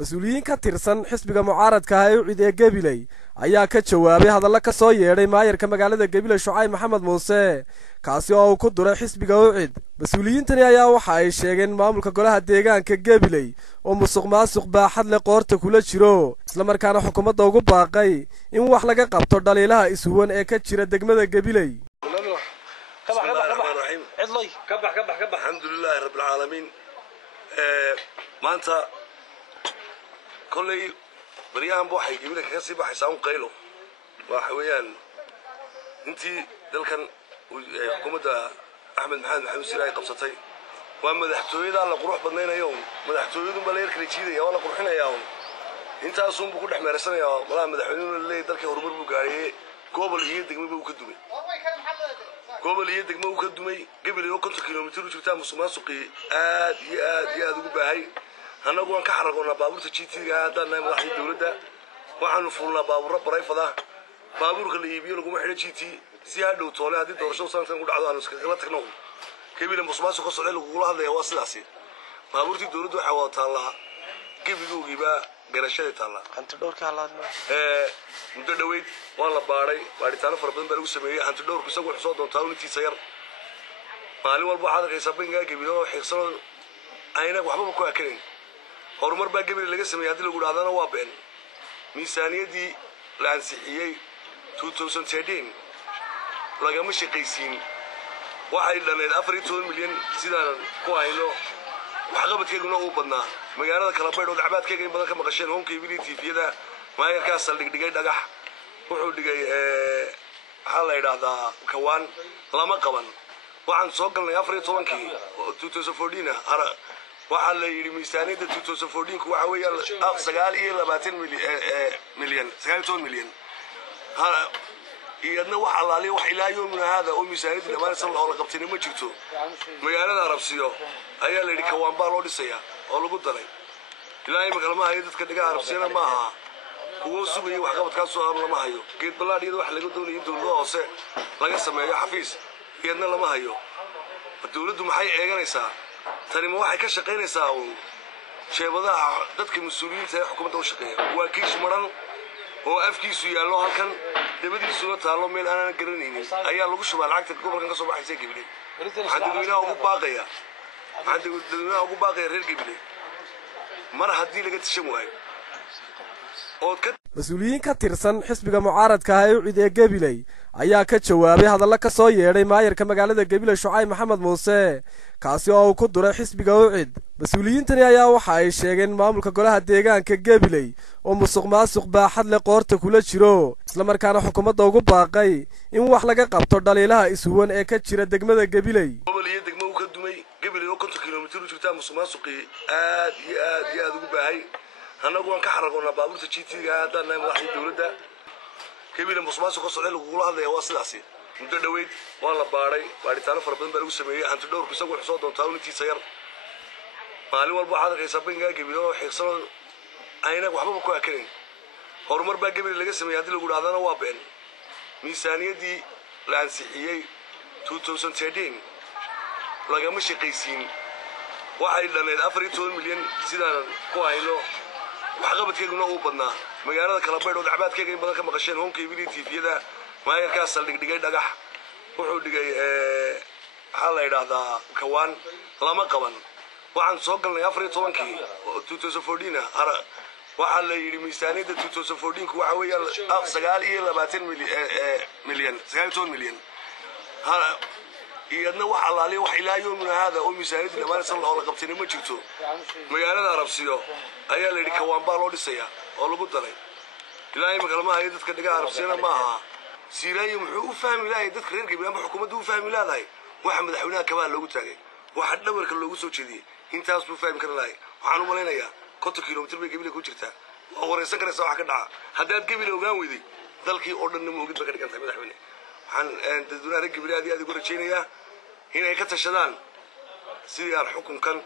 mas-uuliyiin ka tirsan xisbiga mucaaradka ah ee UCID ee Gabiley ayaa ka jawaabay hadallo ka soo yeedhay maayarka magaalada Gabiley Shucayb Maxamed Muuse kaasi oo uu ku duray xisbiga UCID. mas-uuliyiintani ayaa waxa ay sheegeen maamulka golaha deegaanka Gabiley oo musuqmaasuq baaxad leh qoorta kula jiro isla markaana xukuumadda ugu baaqay in wax laga qabto dhaliilaha ishuwan ee ka jira degmada Gabiley. alxamdulillahi rabbil caalamiin maanta kolley baryahanba waxay Gabiley kaga sii baxaysaa un qaylo waxa weeyaan intii dalkan xukuumadda Axmed Maxamed Siiraay qabsatay waa madaxtooyada la qurux badnaynayo madaxtooyadu ma leer kala jiidaya wala qurxinayaa intaas uu ku dhaxmeersanayaa walaal madaxweynuhu leeyahay dalka horumar buu gaariyay gobol iyo degmaba uu ka dumay Gabiley oo 50 kiiloomitir u jirta musuqmaasuqi aad iyo aad ugu baahay anagu waan ka xaragoonaa baabuurta GT-ga hadana madaxda dawladda waxaanu fuulnaa baabuurra barayfada baabuurka la iibiyo lagu xidhay GT si hadhow toole hadii doorasho sanadkan ku dhacdo aanu iska kala tagno Gabiley musuqmaasuq ka socday lagu hadlayo waa sidaas baabuurtii dawladdu waxa wadataa la Gabileygiiba garashada taala hanti dhowrka halaadna muddo dhaweyd waa la baaray baaritaano fara badan baa lagu sameeyay hanti dhowrku isagu wuxuu soo doontaa untiisa yar maalin walba waxaad arkaysaa bangiga Gabiley oo xiiqsano ayna waxba ku akarin horumar baa Gabiley laga sameeyay hadii lagu dhaadana waa been miisaaniyadii la ansixiyay 2013 lagama shaqaysiin waxay dhaneed 14 milyan sidaan ku hayno waxqabadkeeduna uu badnaa magaalada kala baydho dacbaadkeega in badan ka maqasheen hoonka Gabiley TV-da maayarkaas dhigay dhagax wuxuu dhigay waxa la yiraahdaa kawaan lama qaban waxaan soo galnay 14kii 2014 waxa la yiri miisaaniyada 2014 waxa weeyaan 29 milyan iyadna waxa la leeyahay wax ilaa yoomina hada oo miisaaniyada dhammaan la qabtay ma jirto magaalada Arabsiyo ayaa la yiri kawaan baa loo dhisayaa oo lagu daray ilaahay magalma hayo dadka dhiga Arabsiyada ma aha kuwa sugay wax qabadkaas oo lama hayo geed balaadiyada wax laga doonayo dawladda hoose laga sameeyo xafiis iyadna lama hayo dawladdu maxay eeganaysaa tani ma waxay ka shaqeynaysaa sheebadaha dadka mas'uuliyiinta ee xukuumadda u shaqeeya waa kiish maran oo afkiisu yaallo halkan dabadiisuna taalo meel aan garanaynin ayaa lagu shubaa lacagta gobolkan ka soo baxaysa Gabiley dadweynaha ugu baaqaya reer Gabiley mar haddii laga tashan waayo mas-uuliyiin ka tirsan xisbiga mucaaradka ah ee UCID ee Gabiley ayaa ka jawaabay hadallo ka soo yeedhay maayarka magaalada Gabiley Shucayb Maxamed Muuse kaasi oo uu ku duray xisbiga UCID. mas-uuliyiintani ayaa waxa ay sheegeen maamulka golaha deegaanka Gabiley oo musuqmaasuq baaxad leh qoorta kula jiro isla markaana xukuumadda ugu baaqay in wax laga qabto dhaliilaha ishuwan ee ka jira degmada Gabiley. Gabiley oo 50 kiiloomitir u jirta musuqmaasuqi aad iyo aad ugu baahay anagu waan ka xaragoonaa baabuurta GT-ga hadana madaxda dawladda Gabiley musuqmaasuq ka socday lagu hadlayo waa sidaas muddo dhaweyd waa la baaray baaritaano fara badan baa lagu sameeyay hanti dhowrku isagu wuxuu soo doontaa untiisa yar maalin walba waxaad arkaysaa bangiga Gabiley oo xiiqsano ayna waxba ku akarin horumar baa Gabiley laga sameeyay hadii lagu dhaadana waa been miisaaniyadii la ansixiyay 2013 lagama shaqaysiin waxay dhaneed 14 milyan sidaan ku hayno waxqabadkeeduna uu badnaa magaalada kala baydho dacbaadkeega in badan ka maqasheen hoonka Gabiley TV-da maayarkaas dhigay dhagax wuxuu dhigay waxa la yiraahdaa kawaan lama qaban waxaan soo galnay 14kii 2014 waxa la yiri miisaaniyada 2014 waxa weeyaan 29 milyan iyadna waxa la leeyahay wax ilaa yoomina hada oo miisaaniyada dhammaan la qabtay ma jirto magaalada Arabsiyo ayaa la yiri kawaan baa loo dhisayaa oo lagu daray ilaahay magalma hayo dadka dhiga Arabsiyada ma aha Siiraay muxuu u fahmi lahayd dadka reer Gabiley ama xukuumaddu u fahmi lahayd waxa madaxweynaha kabaa loogu taagay waxa dhabarka loogu soo jeediyay intaas buu fahmi kara lahayd waxaan u maleynayaa 50 kiiloomitir bay Gabiley ku jirtaa oo wareysan karaysa wax ka dhaca haddaad Gabiley ogaan weyday dalkii oo dhan ma ogid ba ka dhigantay madaxweyne waxaan dadweynaha reer Gabiley aad ugu rajaynayaa inay ka tashadaan sidii aan xukunkan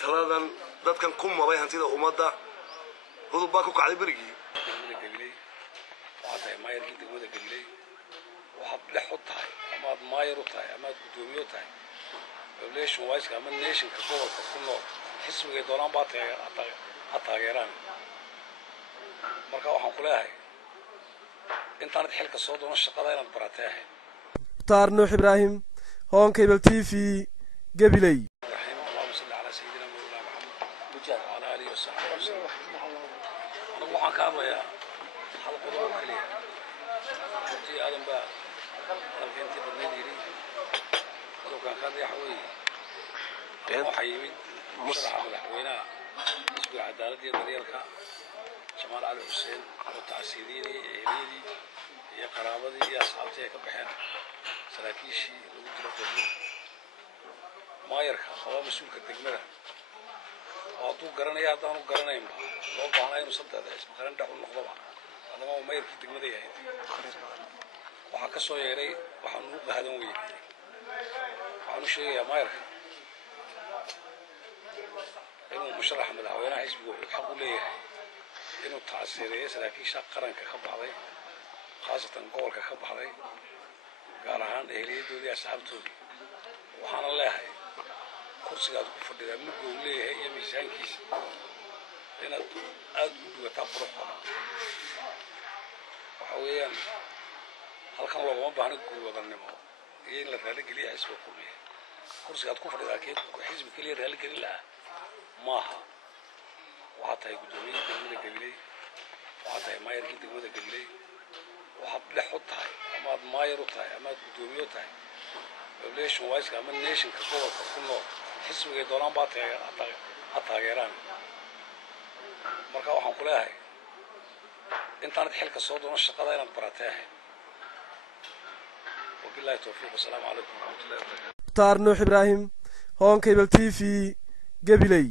taladan dadkan ku mabay hantida ummadda qodobba ku kacday berigii Gabiley waxa maayarkii degmada Gabiley waxa la xutaay ama maayar u tahay ama gudoomiye u tahay population wise ama nation ka gobolka ku nool xisbiga doonaan baa tahay taageeraan marka waxaan ku leeyahay intaanad xilka soo doono shaqada inaad baratay ahayd Mukhtaar Nuux Ibraahim Hon Cable TV Gabiley اللهم صل على سيدنا مولانا محمد وعلى اله وصحبه وسلم انا waxaan ka hadlayaa xalqada oo kaliya si aadan ba halkeentii badneed yiri oo ka qaaday xawey waxay yimid musharaxa madaxweynaha isku cadaalad iyo daryeelka Jamaal Ali Hussein oo taasiidiyay eheliyadii iyo qaraabadii iyo asxaabtii ay ka baxeen saraakiishii ugu dilo galmudug maayarka oo mas'uulka degmada oo tuu garanaya hadaan u garanaynba loo baahnaa inuu saddex isma qaran dhac u noqdoba adama maayarkii degmada yahay waxaa ka soo yeeray waxaan ugu qaadan weeyay waxaan u sheegayaa maayarka inuu musharaxa madaxweynaha xisbiga uu xaq u leeyahay inuu taasiireeyo saraakiisha qaranka ka baxday khaasatan gobolka ka baxday gaar ahaan eheliyadooda asxaabtooda waxaana leeyahay kursigaad ku fadhidaa muddo uu leeyahay iyo miisaankiisa inaad aad u duwataa qurux badan waxa weeyaan halkan loogama baahna guul wadannimo iyo in la raaligeliya xisbiga kulmiya kursigaad ku fadhidaa keed xisbi keliya raaligelin lahaa maaha waxaa tahay guddoomiyaha degmada Gabiley waxaa tahay maayarkii degmada Gabiley waxaad dhex u tahay ama aad maayar u tahay ama aad guddoomiye u tahay population wise ama nationka gobolka ku nool xisbiga doonaan baa taageeraan marka waxaan ku leeyahay intaanad xilka soo doono shaqada inaad baratay ahayd wabillahi tawfiiq wasalaamu calaykum waraxmatullahi wabarakaatuh Mukhtaar Nuux Ibraahim Hon Cable TV Gabiley